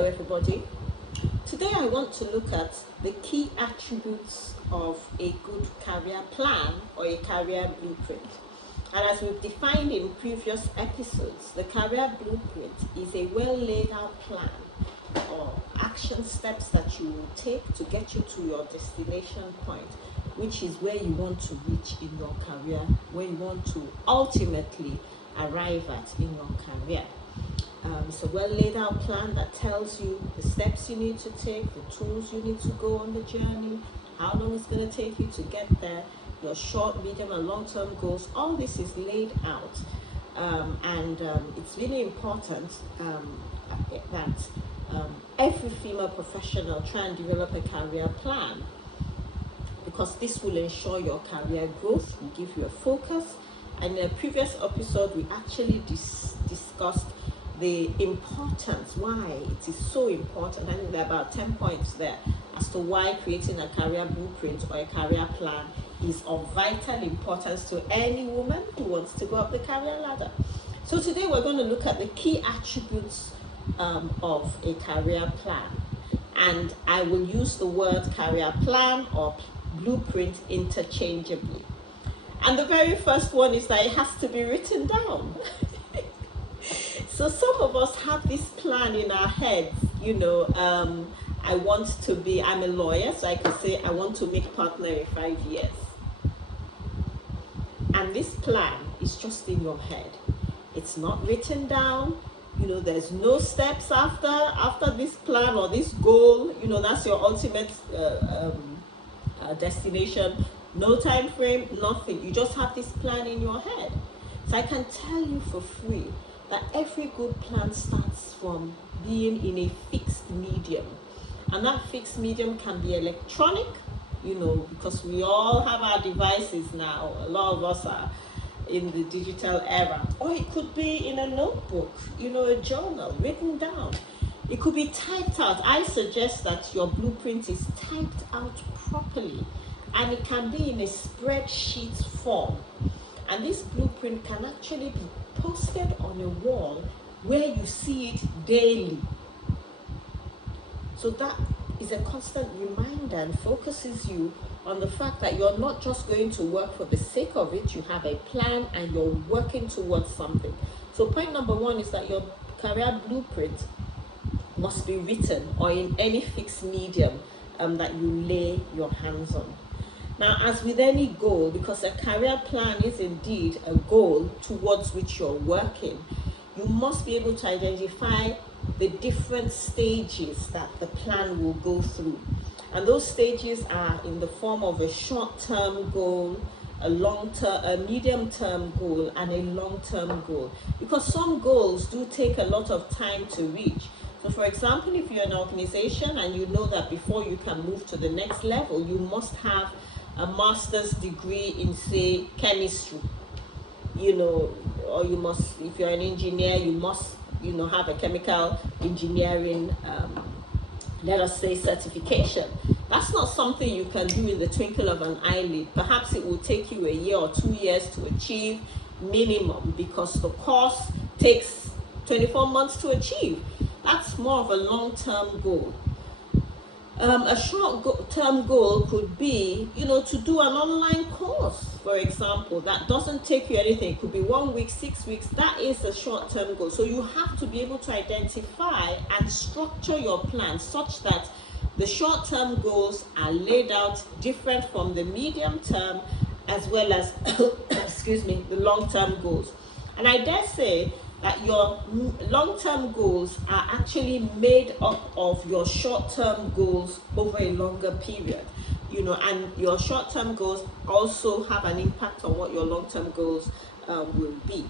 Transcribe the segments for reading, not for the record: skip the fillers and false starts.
Hello everybody. Today I want to look at the key attributes of a good career plan or a career blueprint. And as we've defined in previous episodes, the career blueprint is a well laid out plan or action steps that you will take to get you to your destination point, which is where you want to reach in your career, where you want to ultimately arrive at in your career. It's a well laid out plan that tells you the steps you need to take, the tools you need to go on the journey, how long it's going to take you to get there, your short, medium, and long term goals. All this is laid out, and it's really important that every female professional try and develop a career plan, because this will ensure your career growth, will give you a focus. And in a previous episode, we actually discussed the importance, why it is so important. I think there are about 10 points there as to why creating a career blueprint or a career plan is of vital importance to any woman who wants to go up the career ladder. So today we're going to look at the key attributes of a career plan. And I will use the word career plan or blueprint interchangeably. And the very first one is that it has to be written down. So some of us have this plan in our heads, I'm a lawyer, so I can say I want to make partner in 5 years. And this plan is just in your head. It's not written down. There's no steps after this plan or this goal. That's your ultimate destination. No time frame, nothing. You just have this plan in your head. So I can tell you for free that every good plan starts from being in a fixed medium. And that fixed medium can be electronic, because we all have our devices now. A lot of us are in the digital era. Or it could be in a notebook, a journal written down. It could be typed out. I suggest that your blueprint is typed out properly. And it can be in a spreadsheet form. And this blueprint can actually be posted on a wall where you see it daily. So that is a constant reminder and focuses you on the fact that you're not just going to work for the sake of it. You have a plan and you're working towards something. So point number one is that your career blueprint must be written or in any fixed medium that you lay your hands on. Now, as with any goal, because a career plan is indeed a goal towards which you're working, you must be able to identify the different stages that the plan will go through. And those stages are in the form of a short-term goal, a medium-term goal, and a long-term goal. Because some goals do take a lot of time to reach. So for example, if you're an organization and you know that before you can move to the next level, you must have a master's degree in, say, chemistry, or you must, if you're an engineer, you must, have a chemical engineering, let us say, certification. That's not something you can do in the twinkle of an eyelid. Perhaps it will take you a year or 2 years to achieve minimum, because the course takes 24 months to achieve. That's more of a long-term goal. A short-term goal could be, to do an online course, for example, that doesn't take you anything. It could be 1 week, 6 weeks. That is a short-term goal. So you have to be able to identify and structure your plan such that the short-term goals are laid out different from the medium-term as well as, the long-term goals. And I dare say that your long-term goals are actually made up of your short-term goals over a longer period, and your short-term goals also have an impact on what your long-term goals will be.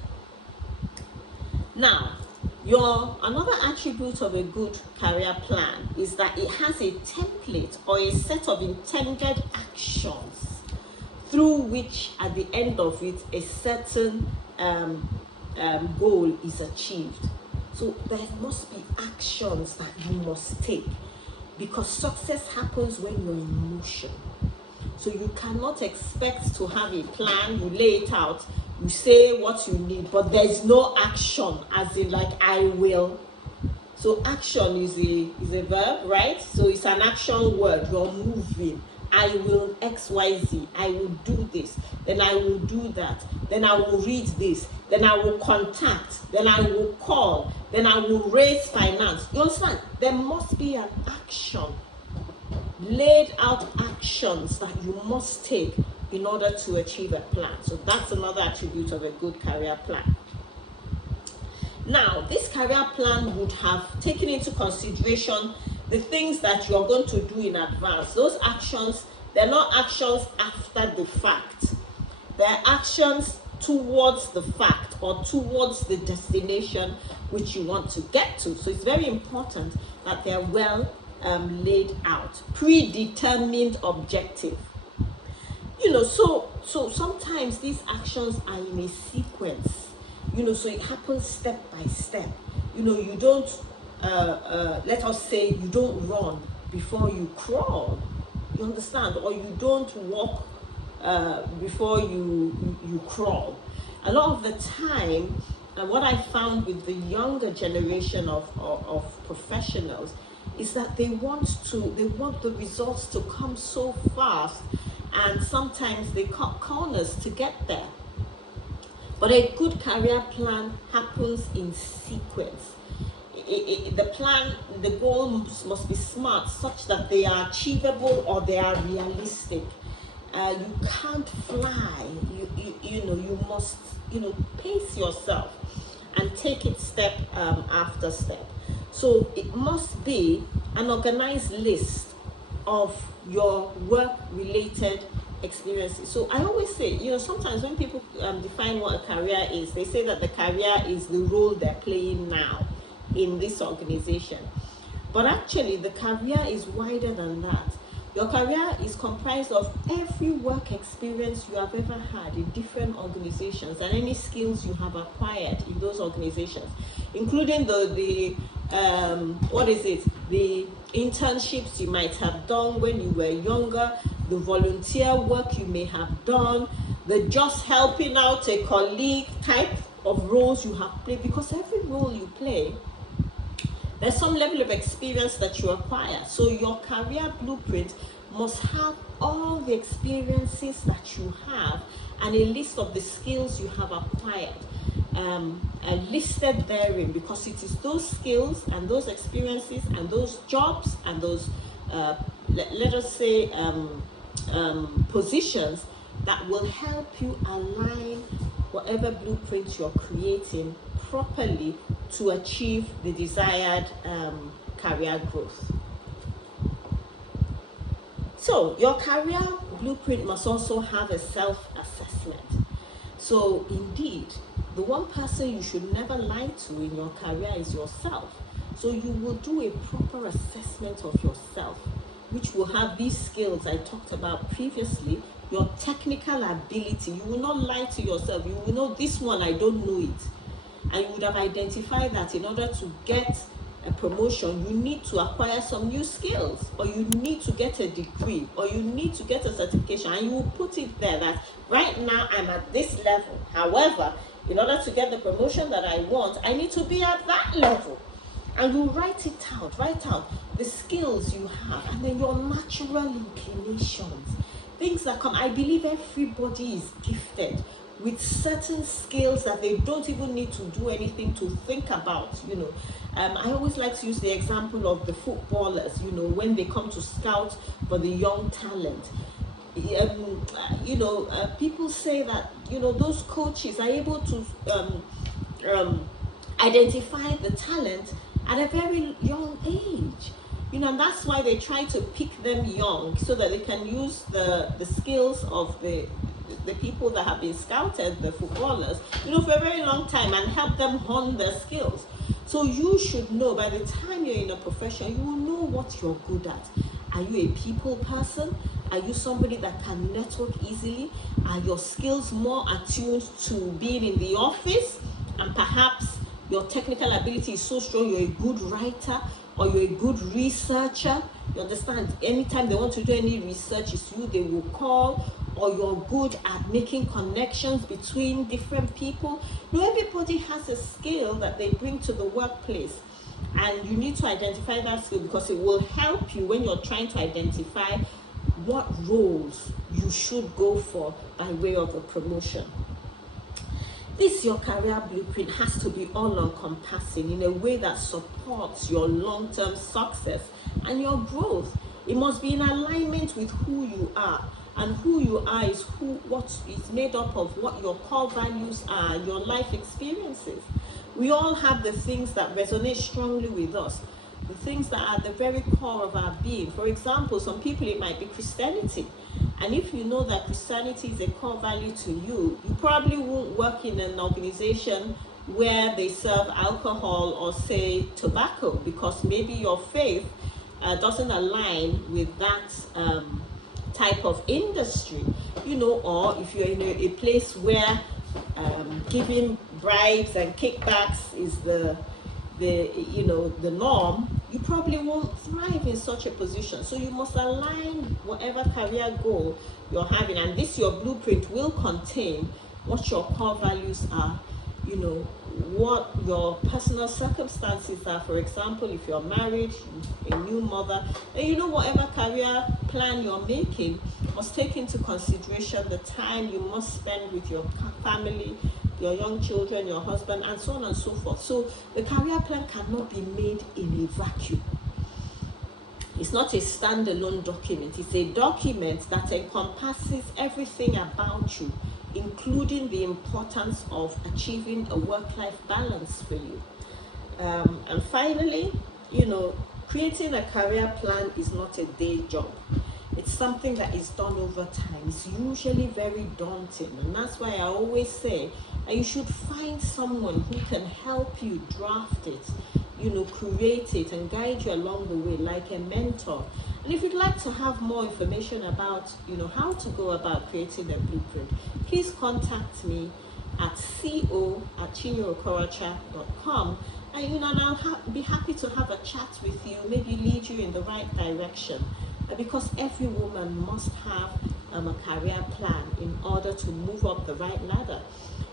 Now, another attribute of a good career plan is that it has a template or a set of intended actions through which, at the end of it, a certain goal is achieved. So there must be actions that you must take, because success happens when you're in motion. So you cannot expect to have a plan, you lay it out, you say what you need, but there's no action, as in like I will. So action is a verb, right? So it's an action word. You're moving. I will XYZ. I will do this. Then I will do that. Then I will read this. Then I will contact. Then I will call. Then I will raise finance. You understand? There must be an action. Laid out actions that you must take in order to achieve a plan. So that's another attribute of a good career plan. Now, this career plan would have taken into consideration the things that you're going to do in advance. Those actions, they're not actions after the fact. They're actions towards the fact or towards the destination which you want to get to. So it's very important that they're well laid out, predetermined objective. So sometimes these actions are in a sequence. So it happens step by step. You don't, let us say, you don't run before you crawl. You understand? Or you don't walk before you crawl. A lot of the time, what I found with the younger generation of professionals is that they want the results to come so fast, and sometimes they cut corners to get there. But a good career plan happens in sequence. The goals must be smart, such that they are achievable or they are realistic. You can't fly. You must pace yourself and take it step after step. So it must be an organized list of your work-related experiences. So I always say, sometimes when people define what a career is, they say that the career is the role they're playing now in this organization. But actually, the career is wider than that. Your career is comprised of every work experience you have ever had in different organizations and any skills you have acquired in those organizations, including the internships you might have done when you were younger, the volunteer work you may have done, the just helping out a colleague type of roles you have played, because every role you play, there's some level of experience that you acquire. So your career blueprint must have all the experiences that you have and a list of the skills you have acquired listed therein, because it is those skills and those experiences and those jobs and those, let us say, positions that will help you align whatever blueprint you're creating properly to achieve the desired career growth. So your career blueprint must also have a self-assessment. So indeed, the one person you should never lie to in your career is yourself. So you will do a proper assessment of yourself, which will have these skills I talked about previously, your technical ability. You will not lie to yourself. You will know, this one, I don't know it. And you would have identified that in order to get a promotion, you need to acquire some new skills, or you need to get a degree, or you need to get a certification, and you will put it there that right now I'm at this level. However, in order to get the promotion that I want, I need to be at that level. And you write out the skills you have, and then your natural inclinations, things that come. I believe everybody is gifted with certain skills that they don't even need to do anything to think about. I always like to use the example of the footballers, when they come to scout for the young talent. People say that, those coaches are able to identify the talent at a very young age. And that's why they try to pick them young, so that they can use the skills of the people that have been scouted, the footballers, for a very long time, and help them hone their skills. So you should know, by the time you're in a profession, you will know what you're good at. Are you a people person? Are you somebody that can network easily? Are your skills more attuned to being in the office? And perhaps your technical ability is so strong, you're a good writer, or you're a good researcher. You understand? Anytime they want to do any research, it's you they will call. Or you're good at making connections between different people. Everybody has a skill that they bring to the workplace. And you need to identify that skill because it will help you when you're trying to identify what roles you should go for by way of a promotion. This your career blueprint has to be all-encompassing in a way that supports your long-term success and your growth. It must be in alignment with who you are, and who you are is what is made up of what your core values are, your life experiences. We all have the things that resonate strongly with us, the things that are the very core of our being. For example, some people, it might be Christianity. And if you know that Christianity is a core value to you, you probably won't work in an organization where they serve alcohol or say tobacco, because maybe your faith doesn't align with that type of industry, or if you're in a place where giving bribes and kickbacks is the norm, you probably won't thrive in such a position. So you must align whatever career goal you're having, and this your blueprint will contain what your core values are, what your personal circumstances are. For example, if you're married, a new mother, then whatever career plan you're making must take into consideration the time you must spend with your family, your young children, your husband, and so on and so forth. So the career plan cannot be made in a vacuum. It's not a standalone document. It's a document that encompasses everything about you, including the importance of achieving a work-life balance for you. And finally, creating a career plan is not a day job. It's something that is done over time. It's usually very daunting, and that's why I always say that you should find someone who can help you draft it, create it and guide you along the way, like a mentor. And if you'd like to have more information about, how to go about creating a blueprint, please contact me at co@chinyorokoracha.com, and I'll be happy to have a chat with you, maybe lead you in the right direction. Because every woman must have a career plan in order to move up the right ladder.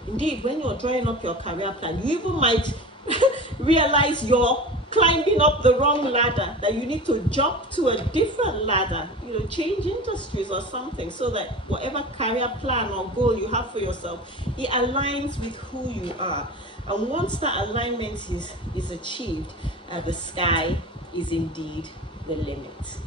Indeed, when you're drawing up your career plan, you even might realize you're climbing up the wrong ladder, that you need to jump to a different ladder, change industries or something, so that whatever career plan or goal you have for yourself, it aligns with who you are. And once that alignment is achieved, the sky is indeed the limit.